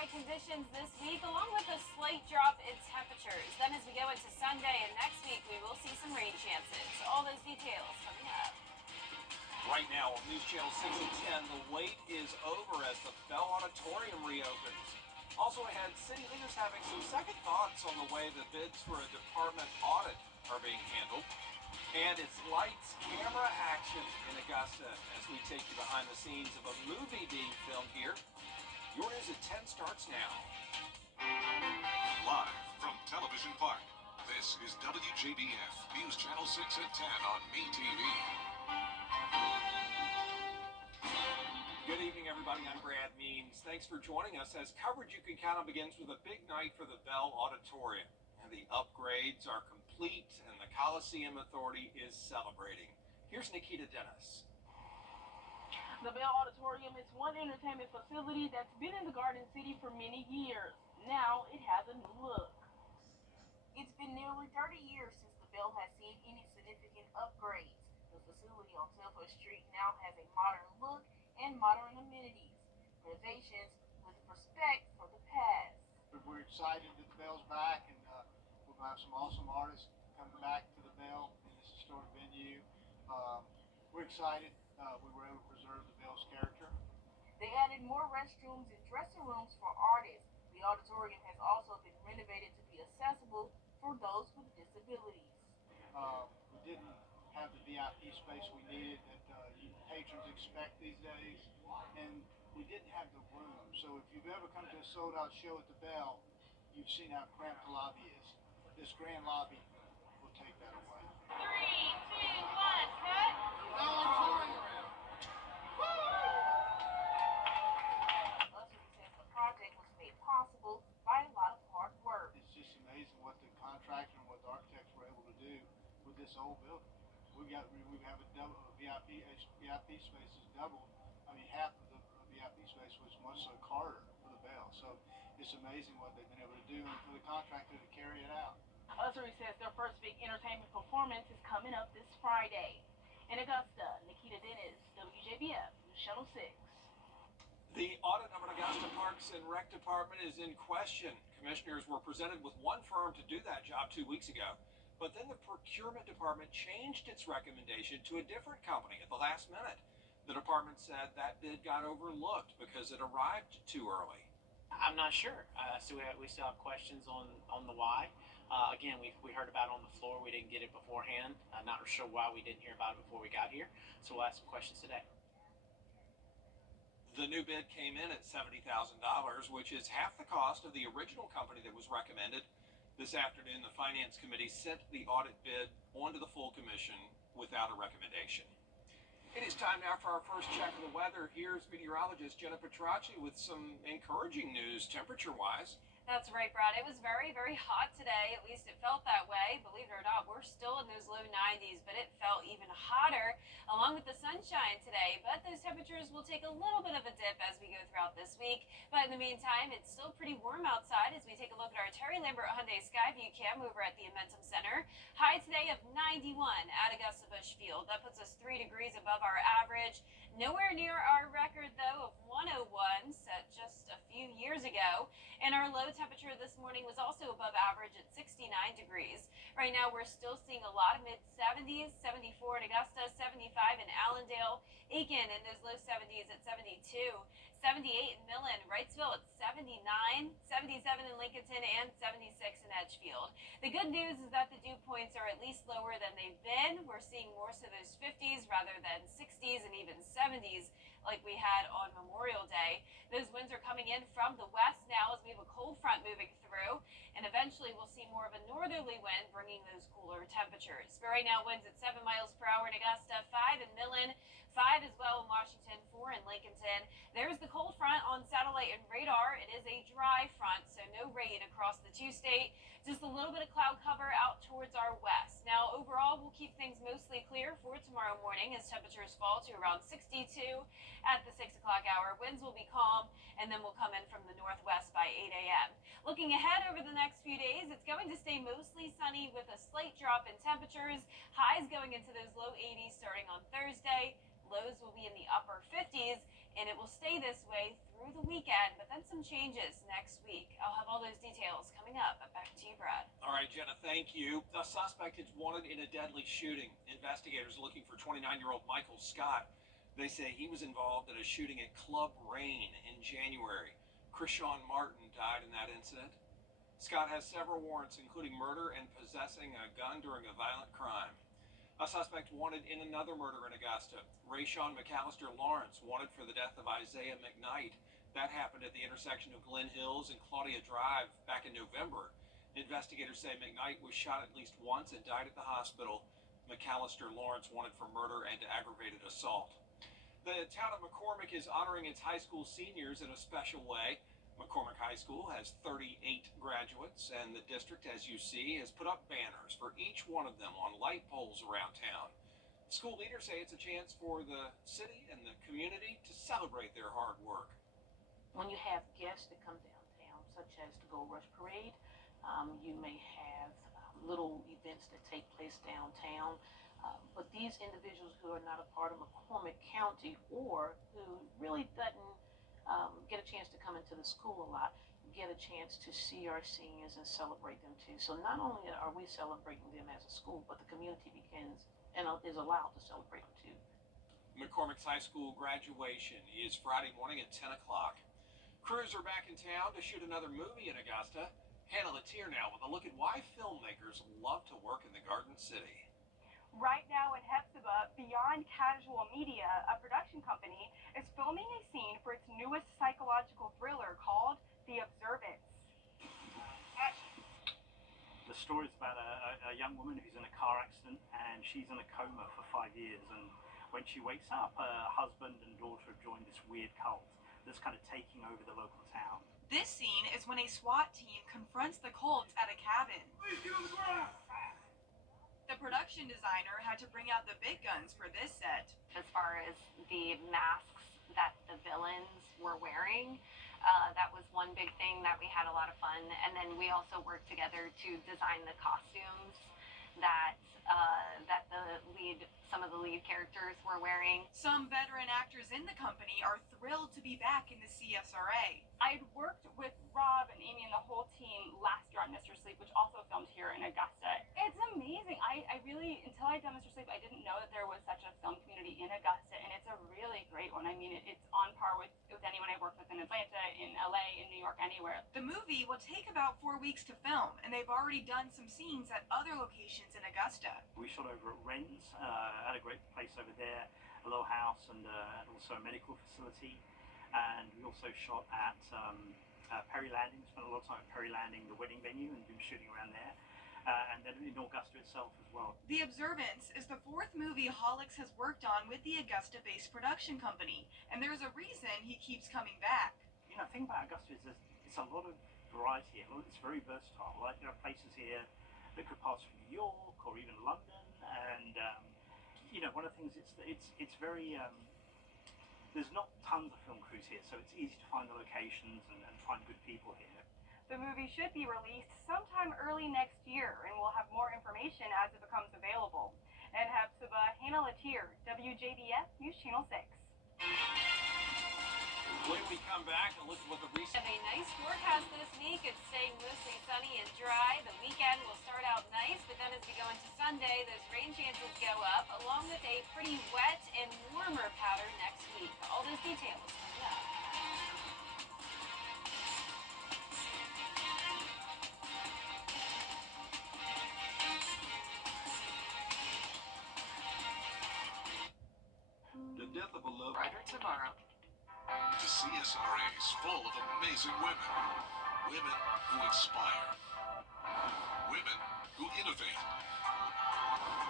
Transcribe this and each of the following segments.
dry conditions this week, along with a slight drop in temperatures. Then as we go into Sunday and next week, we will see some rain chances. All those details coming up. Right now on News Channel 6 and 10, the wait is over as the Bell Auditorium reopens. Also ahead, city leaders having some second thoughts on the way the bids for a department audit are being handled. And it's lights, camera action in Augusta as we take you behind the scenes of a movie being filmed here. Your News at 10 starts now. Live from Television Park, this is WJBF News Channel 6 at 10 on MeTV. Good evening, everybody. I'm Brad Means. Thanks for joining us as coverage you can count on begins with a big night for the Bell Auditorium. And the upgrades are complete and the Coliseum Authority is celebrating. Here's Nikita Dennis. The Bell Auditorium is one entertainment facility that's been in the Garden City for many years. Now it has a new look. It's been nearly 30 years since the Bell has seen any significant upgrades. The facility on Telford Street now has a modern look and modern amenities, renovations with respect for the past. We're excited that the Bell's back, and we're going to have some awesome artists coming back to the Bell in this historic venue. We're excited. We were able to preserve the Bell's character. They added more restrooms and dressing rooms for artists. The auditorium has also been renovated to be accessible for those with disabilities. We didn't have the VIP space we needed that patrons expect these days, and we didn't have the room. So if you've ever come to a sold-out show at the Bell, you've seen how cramped the lobby is. This grand lobby will take that away. 3, 2, 1, cut! The project was made possible by a lot of hard work. It's just amazing what the contractor and what the architects were able to do with this old building. We have a double VIP space is doubled. I mean, half of the VIP space was once a corridor for the Bell. So it's amazing what they've been able to do, and for the contractor to carry it out. Ussery says their first big entertainment performance is coming up this Friday. In Augusta, Nikita Dennis, WJBF, News Channel 6. The audit of an Augusta Parks and Rec Department is in question. Commissioners were presented with one firm to do that job 2 weeks ago, but then the procurement department changed its recommendation to a different company at the last minute. The department said that bid got overlooked because it arrived too early. I'm not sure. So we still have questions on the why. Again, we heard about it on the floor. We didn't get it beforehand. I'm not sure why we didn't hear about it before we got here. So we'll ask some questions today. The new bid came in at $70,000, which is half the cost of the original company that was recommended. This afternoon, the Finance Committee sent the audit bid onto the full commission without a recommendation. It is time now for our first check of the weather. Here's meteorologist Jenna Petracci with some encouraging news temperature-wise. That's right, Brad. It was very, very hot today. At least it felt that way. Believe it or not, we're still in those low 90s, but it felt even hotter along with the sunshine today. But those temperatures will take a little bit of a dip as we go throughout this week. But in the meantime, it's still pretty warm outside as we take a look at our Terry Lambert Hyundai Skyview cam over at the Amentum Center. High today of 91 at Augusta Busch Field. That puts us 3 degrees above our average. Nowhere near our record, though, of 101 set just a few years ago. And our low temperature this morning was also above average at 69 degrees. Right now, we're still seeing a lot of mid-70s, 74 in Augusta, 75 in Allendale, Aiken in those low 70s at 72, 78 in Millen, Wrightsville at 79, 77 in Lincolnton, and 76 in Edgefield. The good news is that the dew points are at least lower than they've been. We're seeing more so those 50s rather than 60s and even 70s like we had on Memorial Day. Those winds are coming in from the west now as we have a cold front moving through, and eventually we'll see more of a northerly wind bringing those cooler temperatures. But right now, winds at 7 miles per hour in Augusta, 5 in Millen, 5 as well in Washington, 4 in Lincolnton. There's the cold front on satellite and radar. It is a dry front, so no rain across the two-state. Just a little bit of cloud cover out towards our west. Now, overall, we'll keep things mostly clear for tomorrow morning as temperatures fall to around 62 at the 6 o'clock hour. Winds will be calm, and then we'll come in from the northwest by 8 a.m. Looking ahead over the next few days, it's going to stay mostly sunny with a slight drop in temperatures. Highs going into those low 80s starting on Thursday. Lows will be in the upper 50s. and it will stay this way through the weekend, but then some changes next week. I'll have all those details coming up. Back to you, Brad. All right, Jenna, thank you. A suspect is wanted in a deadly shooting. Investigators looking for 29-year-old Michael Scott. They say he was involved in a shooting at Club Rain in January. Krishawn Martin died in that incident. Scott has several warrants, including murder and possessing a gun during a violent crime. A suspect wanted in another murder in Augusta. Rayshawn McAllister Lawrence wanted for the death of Isaiah McKnight. That happened at the intersection of Glen Hills and Claudia Drive back in November. Investigators say McKnight was shot at least once and died at the hospital. McAllister Lawrence wanted for murder and aggravated assault. The town of McCormick is honoring its high school seniors in a special way. McCormick High School has 38 graduates, and the district, as you see, has put up banners for each one of them on light poles around town. School leaders say it's a chance for the city and the community to celebrate their hard work. When you have guests that come downtown, such as the Gold Rush Parade, you may have little events that take place downtown. But these individuals who are not a part of McCormick County or who really doesn't get a chance to come into the school a lot, get a chance to see our seniors and celebrate them too. So not only are we celebrating them as a school, but the community begins and is allowed to celebrate them too. McCormick's high school graduation is Friday morning at 10 o'clock. Crews are back in town to shoot another movie in Augusta. Hannah Latier now with a look at why filmmakers love to work in the Garden City. Right now in Hephzibah, Beyond Casual Media, a production company, is filming a scene for its newest psychological thriller called The Observance. The story is about a young woman who's in a car accident and she's in a coma for 5 years, and when she wakes up, her husband and daughter have joined this weird cult that's kind of taking over the local town. This scene is when a SWAT team confronts the cults at a cabin. Please get on the ground! The production designer had to bring out the big guns for this set. As far as the masks that the villains were wearing, that was one big thing that we had a lot of fun. And then we also worked together to design the costumes that some of the lead characters were wearing. Some veteran actors in the company are thrilled to be back in the CSRA. I'd worked with Rob and Amy and the whole team last year on Mr. Sleep, which also filmed here in Augusta. It's amazing. I really, until I'd done Mr. Sleep, I didn't know that there was such a film community in Augusta, and it's a really great one. I mean, it's on par with anyone I worked with in Atlanta, in LA, in New York, anywhere. The movie will take about 4 weeks to film, and they've already done some scenes at other locations in Augusta. We shot over at Wren's, at a great place over there, a little house, and also a medical facility. And we also shot at Perry Landing, spent a lot of time at Perry Landing, the wedding venue, and been shooting around there. And then in Augusta itself as well. The Observance is the 4th movie Hollix has worked on with the Augusta-based production company, and there's a reason he keeps coming back. You know, the thing about Augusta is it's a lot of variety. It's very versatile. Like, there are places here that could pass from New York or even London, and you know, one of the things it's very there's not tons of film crews here, so it's easy to find the locations and find good people here. The movie should be released sometime early next year, and we'll have more information as it becomes available. In Hephzibah, Hannah Latier, WJBF News Channel 6. When we come back and look at what the recent... Have a nice forecast this week. It's staying mostly sunny and dry. The weekend will start out nice, but then as we go into Sunday, those rain chances go up, along with a pretty wet and warmer pattern next week. All those details coming up. The death of a loved one. Brighter tomorrow. The CSRA is full of amazing women. Women who inspire. Women who innovate.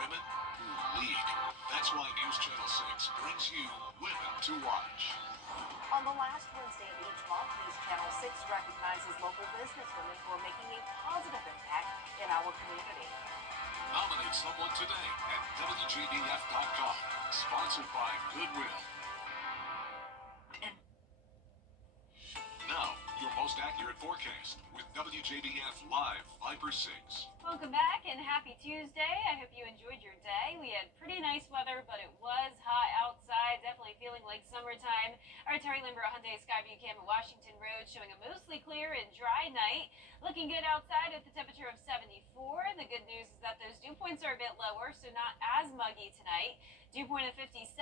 Women who lead. That's why News Channel 6 brings you Women to Watch. On the last Wednesday of each month, News Channel 6 recognizes local businesswomen who are making a positive impact in our community. Nominate someone today at WJBF.com. Sponsored by Goodwill. Now, your most accurate forecast with WJBF Live Viper 6. Welcome back and happy Tuesday. I hope you enjoyed your day. We had pretty nice weather, but it was hot outside. Definitely feeling like summertime. Our Terry Lambert Hyundai Skyview cam at Washington Road showing a mostly clear and dry night. Looking good outside at the temperature of 74. The good news is that those dew points are a bit lower, so not as muggy tonight. Dew point of 57,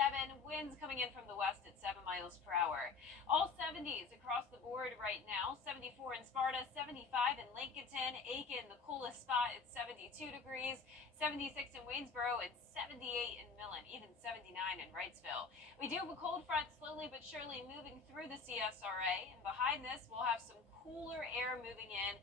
winds coming in from the west at 7 miles per hour. All 70s across the board right now. 74 in Sparta, 75 in Lincolnton, Aiken, the coolest spot at 72 degrees, 76 in Waynesboro, and 78 in Millen, even 79 in Wrightsville. We do have a cold front slowly but surely moving through the CSRA, and behind this we'll have some cooler air moving in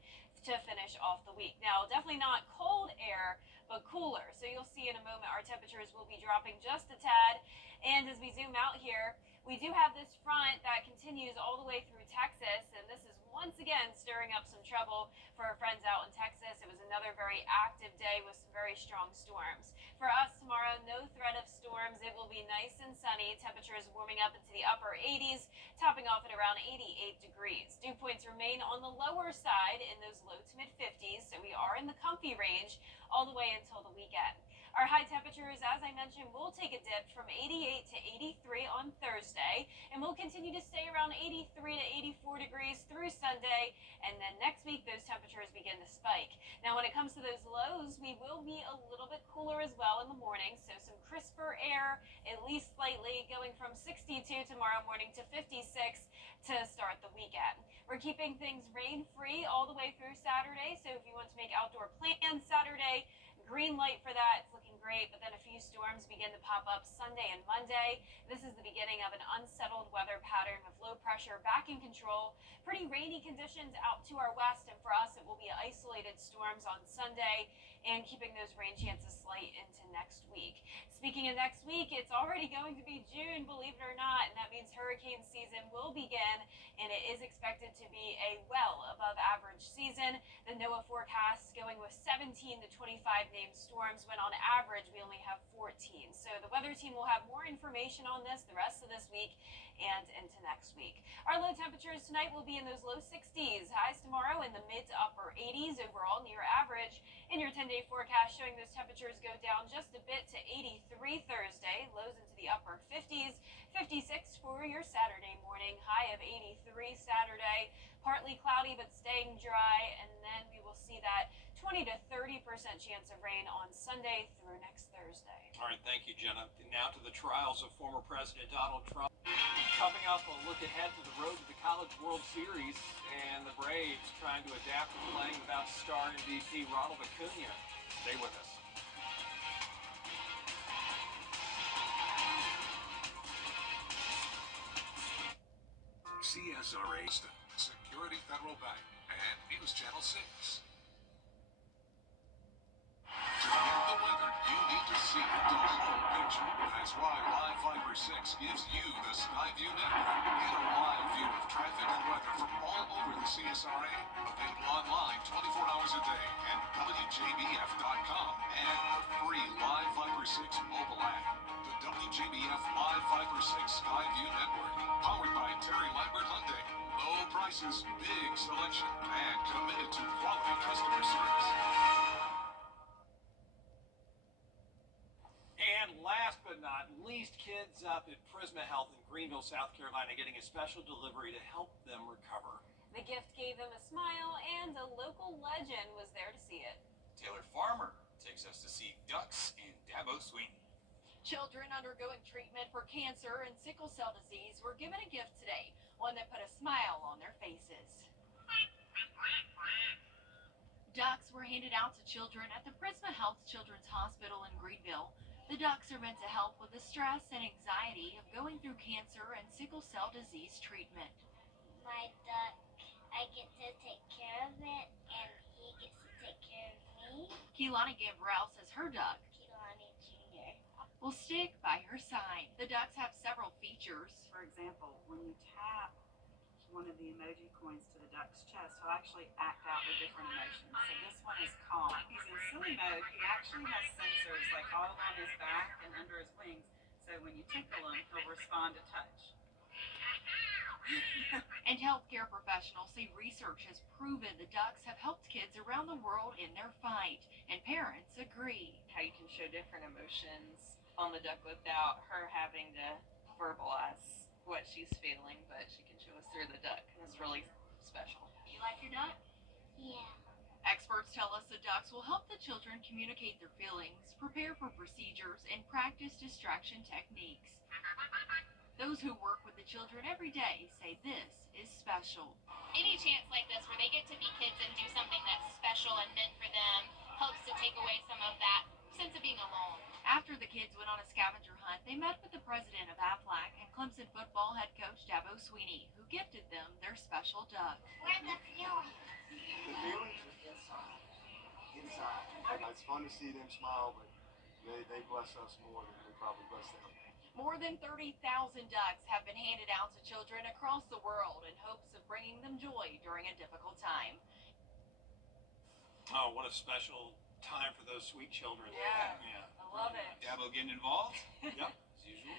to finish off the week. Now, definitely not cold air, but cooler. So you'll see in a moment our temperatures will be dropping just a tad. And as we zoom out here, we do have this front that continues all the way through Texas, and this is once again stirring up some trouble for our friends out in Texas. It was another very active day with some very strong storms. For us tomorrow, no threat of storms. It will be nice and sunny. Temperatures warming up into the upper 80s, topping off at around 88 degrees. Dew points remain on the lower side in those low to mid 50s, so we are in the comfy range all the way until the weekend. Our high temperatures, as I mentioned, will take a dip from 88 to 83 on Thursday, and we'll continue to stay around 83 to 84 degrees through Sunday, and then next week those temperatures begin to spike. Now, when it comes to those lows, we will be a little bit cooler as well in the morning, so some crisper air, at least slightly, going from 62 tomorrow morning to 56 to start the weekend. We're keeping things rain-free all the way through Saturday, so if you want to make outdoor plans Saturday, green light for that. It's looking great, but then a few storms begin to pop up Sunday and Monday. This is the beginning of an unsettled weather pattern with low pressure back in control. Pretty rainy conditions out to our west, and for us it will be isolated storms on Sunday and keeping those rain chances slight into next week. Speaking of next week, it's already going to be June, believe it or not, and that means hurricane season will begin, and it is expected to be a well above average season. The NOAA forecast going with 17 to 25 named storms, when on average we only have 14. So the weather team will have more information on this the rest of this week and into next week. Our low temperatures tonight will be in those low 60s. Highs tomorrow in the mid to upper 80s, overall near average. In your 10-day forecast showing those temperatures go down just a bit to 83 Thursday, lows into the upper 50s, 56 for your Saturday morning, high of 83 Saturday. Partly cloudy but staying dry, and then we will see that 20 to 30% chance of rain on Sunday through next Thursday. All right, thank you, Jenna. Now to the trials of former President Donald Trump. Coming up, a look ahead to the road to the College World Series and the Braves trying to adapt to playing without star MVP Ronald Acuna. Stay with us. CSRA, Security Federal Bank, and News Channel 6. To get the weather, you need to see the whole picture. That's why Live Fiber 6 gives you the Skyview network. Get a live view of traffic and weather from all over the CSRA. Available online 24 hours a day at WJBF.com and the free Live Fiber 6 mobile app. The WJBF Live Fiber 6 Skyview network, powered by Terry Lambert Hyundai. Low prices, big selection, and committed to quality customer service. And last but not least, kids up at Prisma Health in Greenville, South Carolina, getting a special delivery to help them recover. The gift gave them a smile, and a local legend was there to see it. Taylor Farmer takes us to see ducks in Dabo Sweeney. Children undergoing treatment for cancer and sickle cell disease were given a gift today, one that put a smile on their faces. Ducks were handed out to children at the Prisma Health Children's Hospital in Greenville. The ducks are meant to help with the stress and anxiety of going through cancer and sickle cell disease treatment. My duck, I get to take care of it, and he gets to take care of me. Keelani Gambrell says her duck Keelani Jr. will stick by her side. The ducks have several features. For example, when you tap one of the emoji coins to the duck's chest, he'll actually act out the different emotions. So this one is calm. He's in silly mode. He actually has sensors like all on his back and under his wings. So when you tickle him, he'll respond to touch. And healthcare professionals say research has proven the ducks have helped kids around the world in their fight, and parents agree. How you can show different emotions on the duck without her having to verbalize what she's feeling, but she can show us through the duck. That's really special. You like your duck? Yeah. Experts tell us the ducks will help the children communicate their feelings, prepare for procedures, and practice distraction techniques. Those who work with the children every day say this is special. Any chance like this where they get to be kids and do something that's special and meant for them helps to take away some of that sense of being alone. After the kids went on a scavenger hunt, they met with the president of Aflac and Clemson football head coach Dabo Sweeney, who gifted them their special duck. Where are the feelings? The feelings are inside. It's fun to see them smile, but they bless us more than we probably bless them. More than 30,000 ducks have been handed out to children across the world in hopes of bringing them joy during a difficult time. Oh, what a special time for those sweet children. Yeah. I love it. Dabo getting involved? Yep. As usual.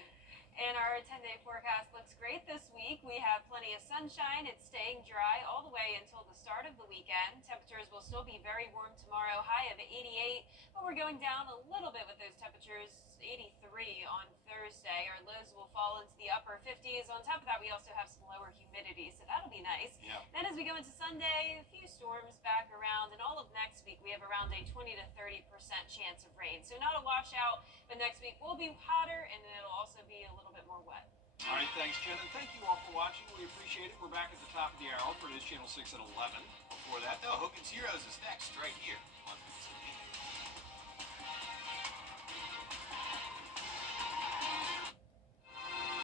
And our 10-day forecast looks great this week. We have plenty of sunshine. It's staying dry all the way until the start of the weekend. Temperatures will still be very warm tomorrow, high of 88, but we're going down a little bit with those temperatures. 83 on Thursday. Our lows will fall into the upper 50s. On top of that, we also have some lower humidity, so that'll be nice. Yeah. Then as we go into Sunday, a few storms back around, and all of next week we have around a 20 to 30% chance of rain. So not a washout, but next week will be hotter, and it'll also be a little bit more wet. All right, thanks, Jen, and thank you all for watching. We appreciate it. We're back at the top of the hour for News Channel 6 at 11. Before that, though, Hogan's Heroes is next, right here.